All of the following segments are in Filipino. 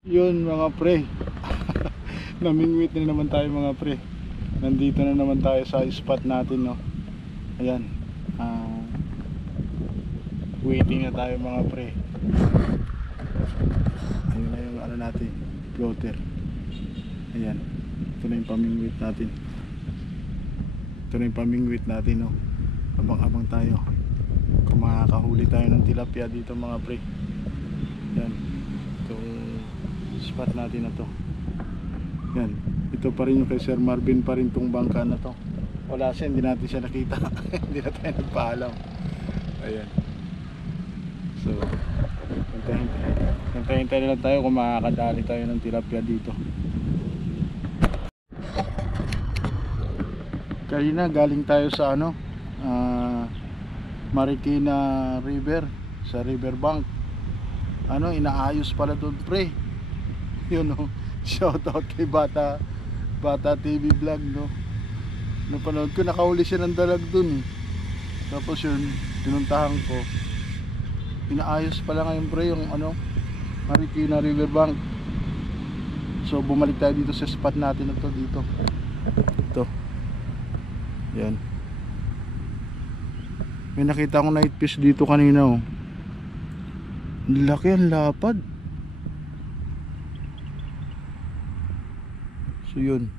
Yun mga pre, namingwit na naman tayo mga pre. Nandito na naman tayo sa spot natin, no. Ayan, waiting na tayo mga pre. Ayun na yung ano natin, floater. Ayan, ito na yung pamingwit natin. Ito na yung pamingwit natin, no. Abang-abang tayo kung makakahuli tayo ng tilapia dito mga pre. Yan, itong spot natin na to. Yan, ito pa rin yung kay Sir Marvin pa rin tong bangka na to. Wala siya, hindi natin siya nakita. Hindi na tayo nagpaalam. Ayan, so hintay-hintay na lang tayo kung makakadali tayo ng tilapia dito. Kanina galing tayo sa ano, Marikina River, sa riverbank. Ano, inaayos pala doon pre. Yun, no. Shoutout kay Bata TV vlog, no. Napanood ko, nakahuli siya ng dalag doon eh. Tapos yun, pinuntahan ko, inaayos pala ngayon pre yung ano, Marikina Riverbank. So bumalik tayo dito sa spot natin na to, dito. Ito. Yan. May nakita akong night fish dito kanina, oh. Laki, ang lapad. So yun,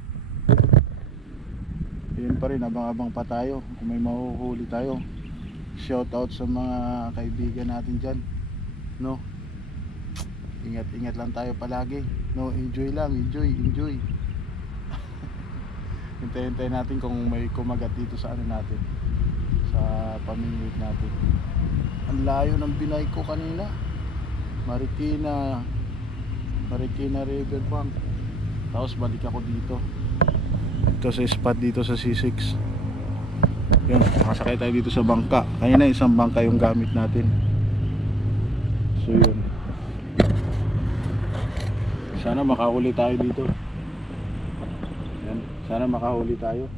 yun pa rin, abang-abang pa tayo kung may mahuhuli tayo. Shoutout sa mga kaibigan natin dyan, no. Ingat-ingat lang tayo palagi, no. Enjoy lang, enjoy. Hintay-hintay natin kung may kumagat dito sa ano natin, sa pamingwit natin. Ang layo ng binay ko kanina, Marikina Riverbank. Tapos balik ako dito, ito sa spot dito sa C6. Yun, nakasakay tayo dito sa bangka. Kanina isang bangka yung gamit natin. So yun, sana makahuli tayo dito. Yan, sana makahuli tayo.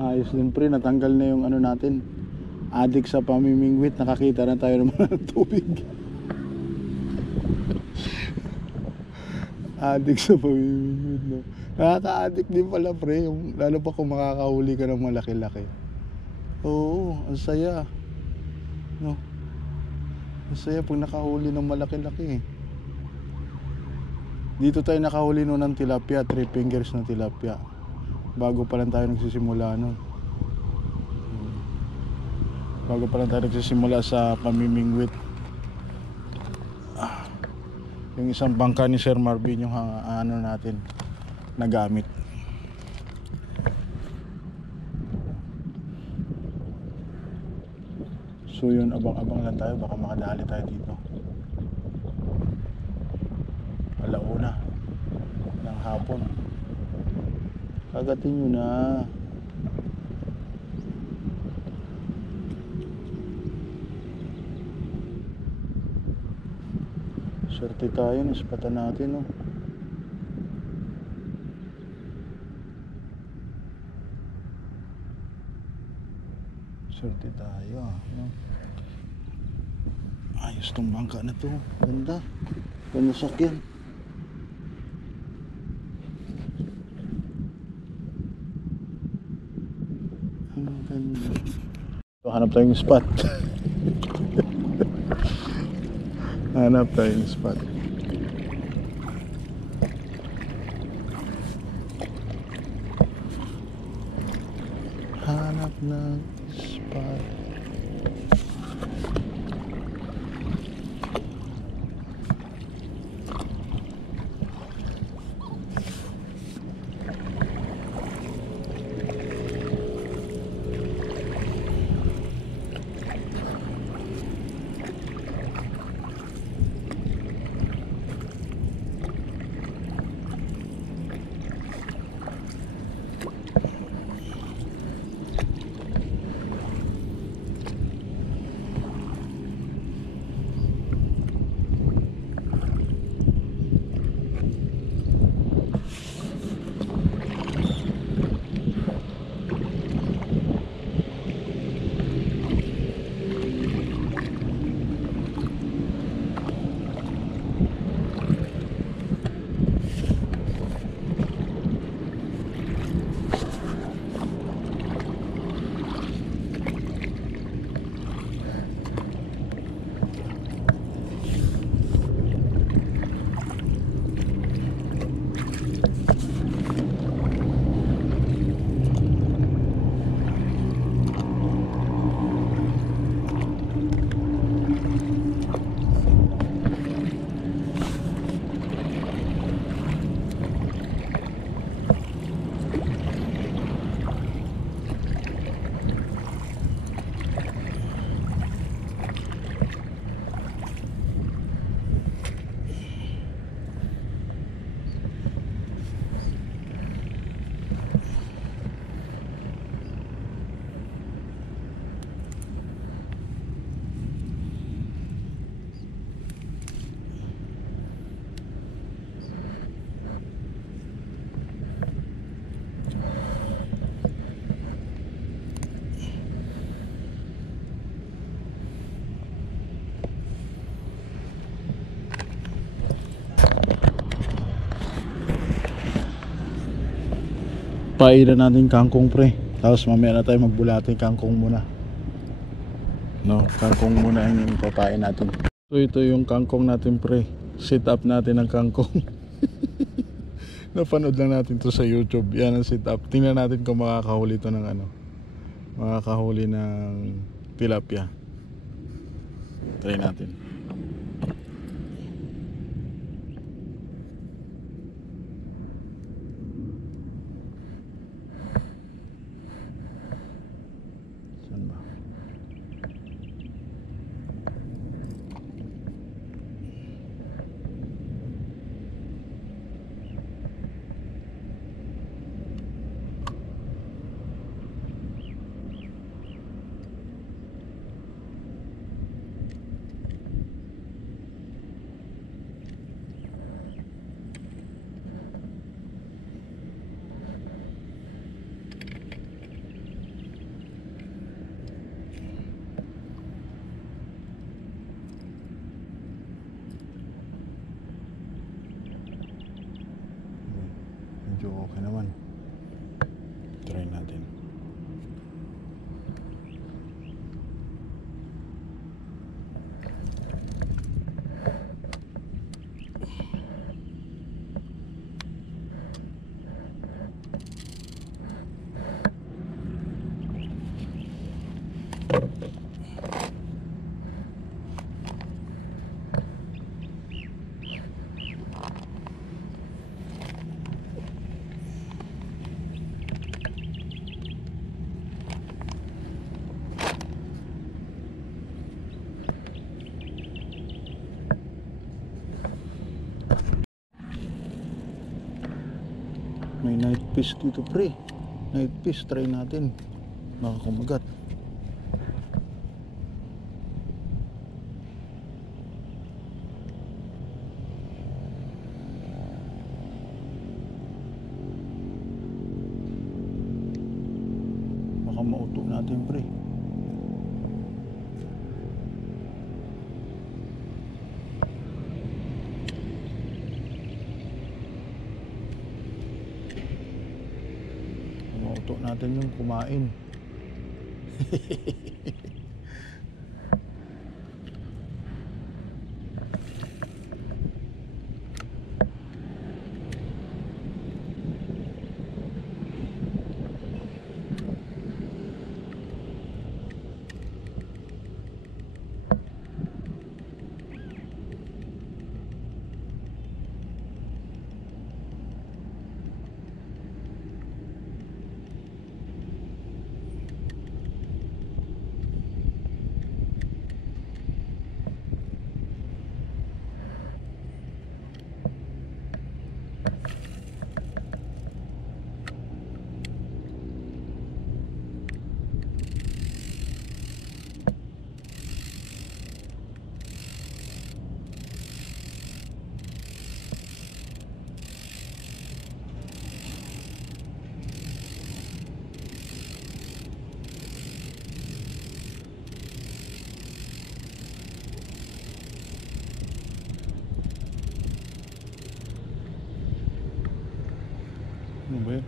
Ayos din pre, natanggal na yung ano natin, addict sa pamimingwit. Nakakita na tayo naman ng tubig. Addict sa pamimingwit, no. Nakaka-addict din pala pre, yung, lalo pa kung makakahuli ka ng malaki-laki. Oo, ang saya, no. Ang saya pag nakahuli ng malaki-laki. Dito tayo nakahuli no ng tilapia, 3 fingers na tilapia. Bago pa lang tayo nagsisimula nun. Bago pa lang tayo nagsisimula sa pamimingwit. Yung isang bangka ni Sir Marvin yung ano natin nagamit. So yun, abang-abang lang tayo, baka makadali tayo dito. Alauna ng hapon. Kagatin nyo na. Swerte tayo, naspatan natin, no. Swerte tayo, no. Ayos tong bangka na to, ganda. Ganda sakyan. Ang ganda. So, hanap tayong spot. Hanap tayong spot. Hanap ng spot. Painan natin kangkong pre. Tapos mamaya na tayo magbulati kangkong muna. No, kangkong muna yung papain natin. So ito yung kangkong natin pre. Sit up natin ang kangkong. Napanood lang natin to sa YouTube. Yan ang sit up. Tingnan natin kung makakahuli to ng ano. Makakahuli ng tilapia. Try natin. Saan ba? Medyo okay naman. Try natin. May night fish dito pre. Night fish, try natin. Nakakamugat. Baka mauto natin pre. Mauto natin yung kumain. Ano ba yun?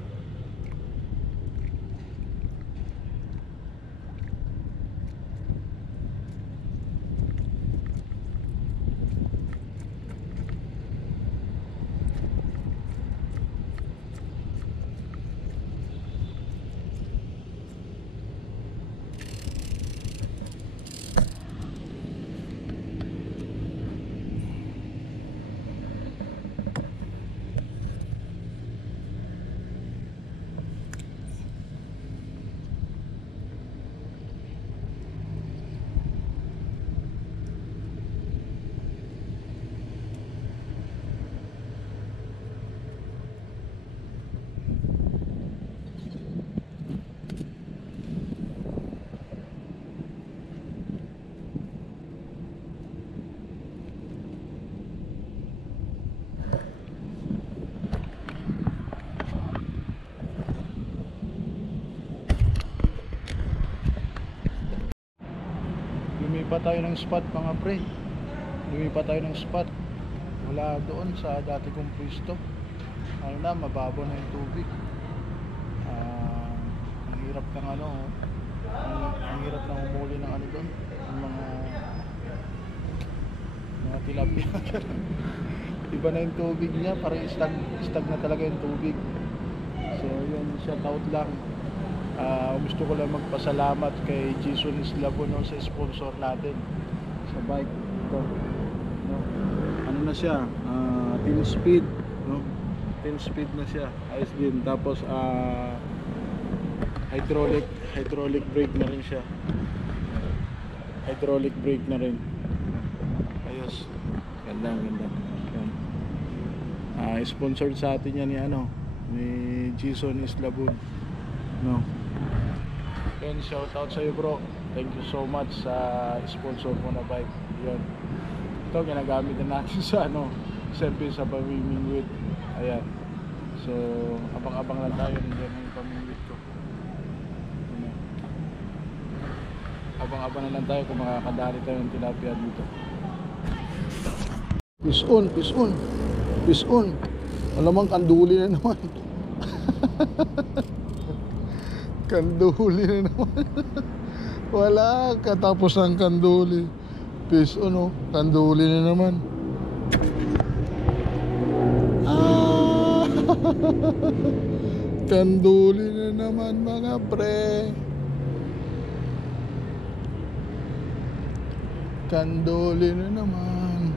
Lumipat tayo ng spot mga pre. Lumipat tayo ng spot. Wala doon sa dati kong pwesto. Ano na, mababaw na yung tubig. hirap ng ano, ang hirap ng umuli ng ano doon, ng mga tilapia. Iba na yung tubig niya, parang stag na talaga yung tubig. So yun, shout out lang. Gusto ko lang magpasalamat kay Jason Eslabon, no, sa sponsor natin sa bike ito, no? Ano na siya, 10 speed, no? 10 speed na siya, ayos din. Tapos hydraulic brake na rin siya, hydraulic brake na rin, ayos, ganda. Sponsored sa atin yan ni Jason Eslabon, no? Yan, shout out sa iyo bro, thank you so much sa sponsor mo na bike. Yan, ito ginagamit na natin sa siyempre sa pamimingwit. Ayan, so abang-abang lang tayo, nandiyan yung pamimingwit ko. Abang-abang na lang tayo kung makakadali tayo ng tilapia dito. Fish on. Alamang kanduli na naman. Kanduli na naman. Wala, katapos ng kanduli. Fish on, kanduli na naman. Kanduli na naman mga pre. Kanduli na naman.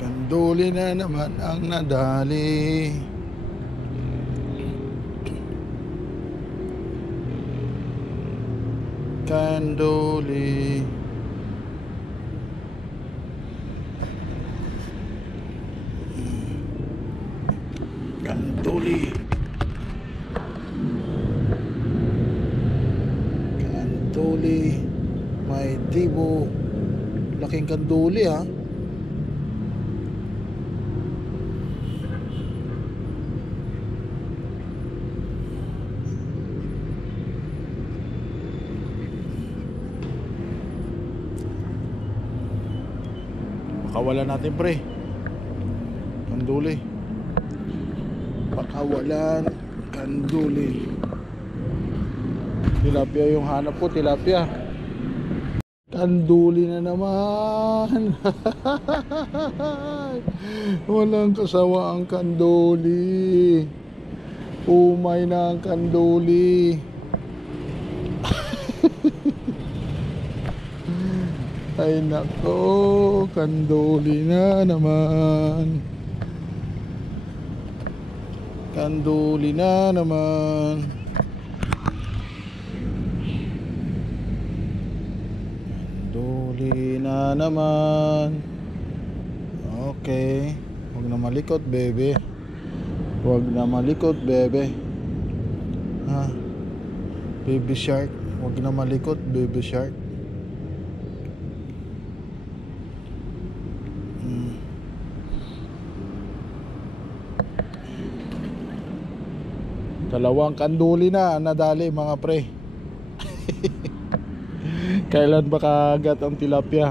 Kanduli na naman ang nadali. Kanduli. Kanduli. Kanduli. May tibo. Laking kanduli ha. Pakawalan natin pre. Kanduli. Pakawalan. Kanduli. Tilapia yung hanap ko, tilapia. Kanduli na naman. Walang kasawa ang kanduli. Umay na ang kanduli. Ay nako, kanduli na naman. Kanduli na naman. Kanduli na naman. Okay, huwag na malikot bebe. Huwag na malikot bebe. Ha? Baby shark, huwag na malikot baby shark. Dalawang kanduli na nadali mga pre. Kailan ba kagat ang tilapia?